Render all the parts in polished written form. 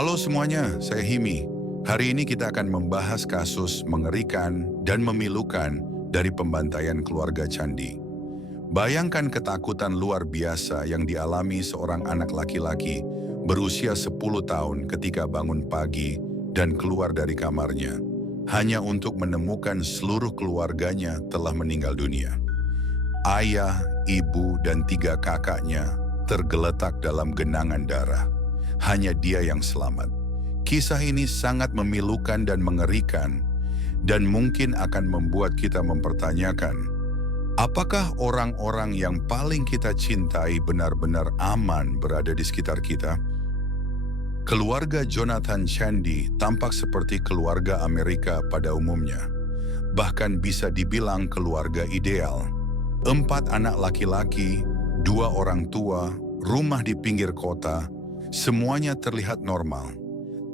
Halo semuanya, saya Himi. Hari ini kita akan membahas kasus mengerikan dan memilukan dari pembantaian keluarga Candi. Bayangkan ketakutan luar biasa yang dialami seorang anak laki-laki berusia 10 tahun ketika bangun pagi dan keluar dari kamarnya, hanya untuk menemukan seluruh keluarganya telah meninggal dunia. Ayah, ibu, dan 3 kakaknya tergeletak dalam genangan darah. Hanya dia yang selamat. Kisah ini sangat memilukan dan mengerikan, dan mungkin akan membuat kita mempertanyakan, apakah orang-orang yang paling kita cintai benar-benar aman berada di sekitar kita? Keluarga Jonathan Candi tampak seperti keluarga Amerika pada umumnya. Bahkan bisa dibilang keluarga ideal. 4 anak laki-laki, 2 orang tua, rumah di pinggir kota, semuanya terlihat normal.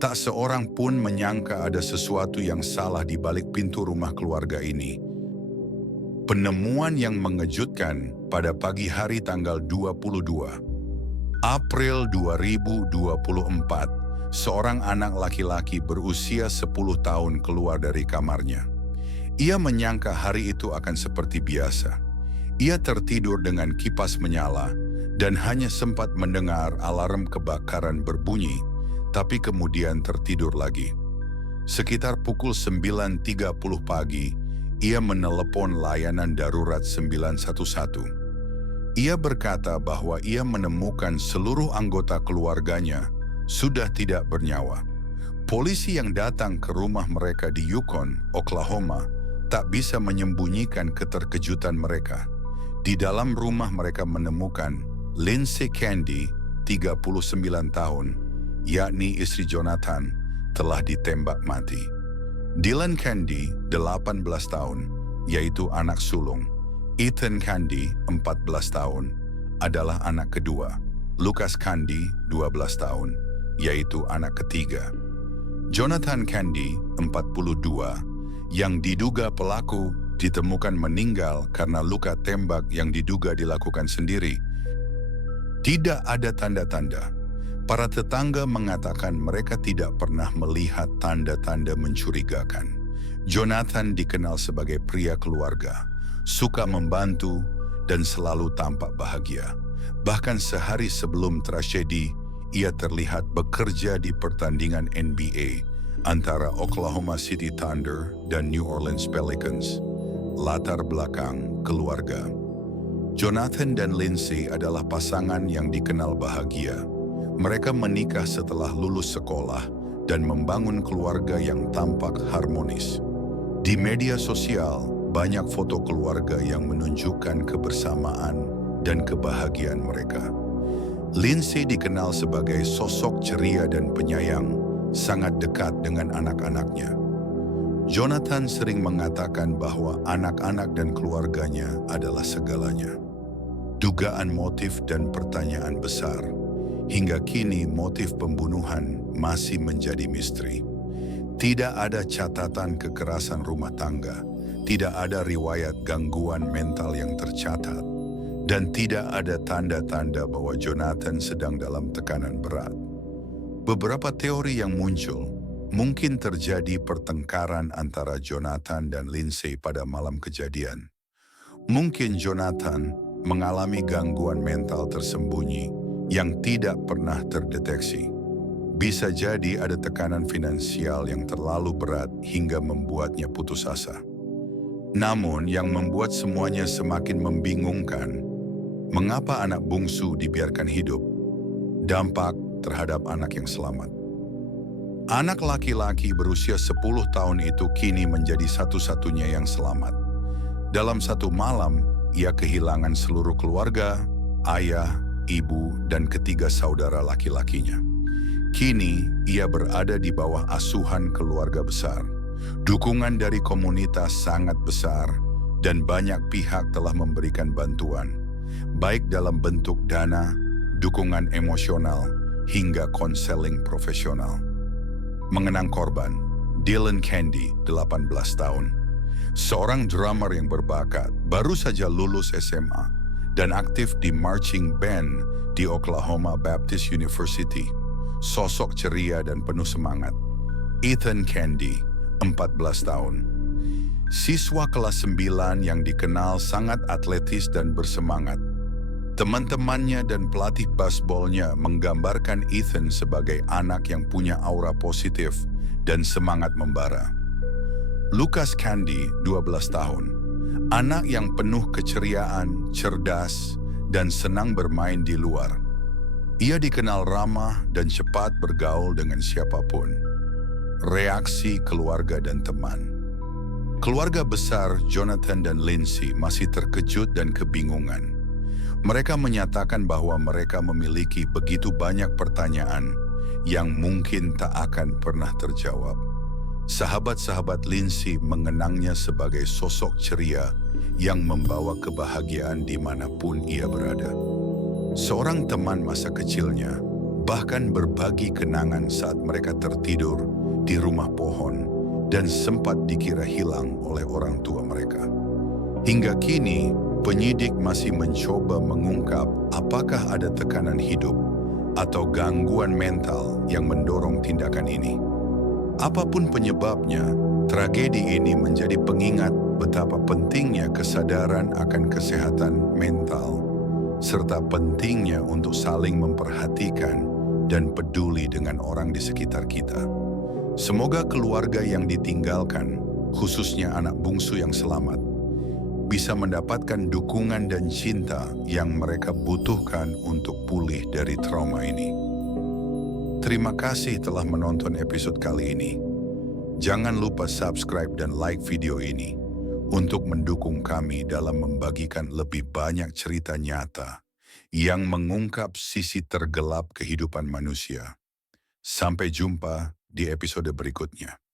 Tak seorang pun menyangka ada sesuatu yang salah di balik pintu rumah keluarga ini. Penemuan yang mengejutkan pada pagi hari tanggal 22 April 2024, seorang anak laki-laki berusia 10 tahun keluar dari kamarnya. Ia menyangka hari itu akan seperti biasa. Ia tertidur dengan kipas menyala dan hanya sempat mendengar alarm kebakaran berbunyi, tapi kemudian tertidur lagi. Sekitar pukul 9.30 pagi, ia menelepon layanan darurat 911. Ia berkata bahwa ia menemukan seluruh anggota keluarganya sudah tidak bernyawa. Polisi yang datang ke rumah mereka di Yukon, Oklahoma, tak bisa menyembunyikan keterkejutan mereka. Di dalam rumah mereka menemukan Lindsay Candy, 39 tahun, yakni istri Jonathan, telah ditembak mati. Dylan Candy, 18 tahun, yaitu anak sulung. Ethan Candy, 14 tahun, adalah anak kedua. Lucas Candy, 12 tahun, yaitu anak ketiga. Jonathan Candy, 42, yang diduga pelaku ditemukan meninggal karena luka tembak yang diduga dilakukan sendiri. Tidak ada tanda-tanda. Para tetangga mengatakan mereka tidak pernah melihat tanda-tanda mencurigakan. Jonathan dikenal sebagai pria keluarga, suka membantu, dan selalu tampak bahagia. Bahkan sehari sebelum tragedi, ia terlihat bekerja di pertandingan NBA antara Oklahoma City Thunder dan New Orleans Pelicans. Latar belakang keluarga. Jonathan dan Lindsay adalah pasangan yang dikenal bahagia. Mereka menikah setelah lulus sekolah dan membangun keluarga yang tampak harmonis. Di media sosial, banyak foto keluarga yang menunjukkan kebersamaan dan kebahagiaan mereka. Lindsay dikenal sebagai sosok ceria dan penyayang, sangat dekat dengan anak-anaknya. Jonathan sering mengatakan bahwa anak-anak dan keluarganya adalah segalanya. Dugaan motif dan pertanyaan besar. Hingga kini motif pembunuhan masih menjadi misteri. Tidak ada catatan kekerasan rumah tangga, tidak ada riwayat gangguan mental yang tercatat, dan tidak ada tanda-tanda bahwa Jonathan sedang dalam tekanan berat. Beberapa teori yang muncul, mungkin terjadi pertengkaran antara Jonathan dan Lindsay pada malam kejadian. Mungkin Jonathan mengalami gangguan mental tersembunyi yang tidak pernah terdeteksi. Bisa jadi ada tekanan finansial yang terlalu berat hingga membuatnya putus asa. Namun yang membuat semuanya semakin membingungkan, mengapa anak bungsu dibiarkan hidup? Dampak terhadap anak yang selamat. Anak laki-laki berusia 10 tahun itu kini menjadi satu-satunya yang selamat. Dalam satu malam, ia kehilangan seluruh keluarga, ayah, ibu, dan ketiga saudara laki-lakinya. Kini, ia berada di bawah asuhan keluarga besar. Dukungan dari komunitas sangat besar, dan banyak pihak telah memberikan bantuan, baik dalam bentuk dana, dukungan emosional, hingga konseling profesional. Mengenang korban, Dylan Candy, 18 tahun. Seorang drummer yang berbakat, baru saja lulus SMA, dan aktif di marching band di Oklahoma Baptist University. sosok ceria dan penuh semangat. Ethan Candy, 14 tahun. Siswa kelas 9 yang dikenal sangat atletis dan bersemangat. Teman-temannya dan pelatih baseballnya menggambarkan Ethan sebagai anak yang punya aura positif dan semangat membara. Lucas Candy, 12 tahun. Anak yang penuh keceriaan, cerdas, dan senang bermain di luar. Ia dikenal ramah dan cepat bergaul dengan siapapun. Reaksi keluarga dan teman. Keluarga besar Jonathan dan Lindsay masih terkejut dan kebingungan. Mereka menyatakan bahwa mereka memiliki begitu banyak pertanyaan yang mungkin tak akan pernah terjawab. Sahabat-sahabat Lindsay mengenangnya sebagai sosok ceria yang membawa kebahagiaan dimanapun ia berada. Seorang teman masa kecilnya bahkan berbagi kenangan saat mereka tertidur di rumah pohon dan sempat dikira hilang oleh orang tua mereka. Hingga kini, penyidik masih mencoba mengungkap apakah ada tekanan hidup atau gangguan mental yang mendorong tindakan ini. Apapun penyebabnya, tragedi ini menjadi pengingat betapa pentingnya kesadaran akan kesehatan mental, serta pentingnya untuk saling memperhatikan dan peduli dengan orang di sekitar kita. Semoga keluarga yang ditinggalkan, khususnya anak bungsu yang selamat, bisa mendapatkan dukungan dan cinta yang mereka butuhkan untuk pulih dari trauma ini. Terima kasih telah menonton episode kali ini. Jangan lupa subscribe dan like video ini untuk mendukung kami dalam membagikan lebih banyak cerita nyata yang mengungkap sisi tergelap kehidupan manusia. Sampai jumpa di episode berikutnya.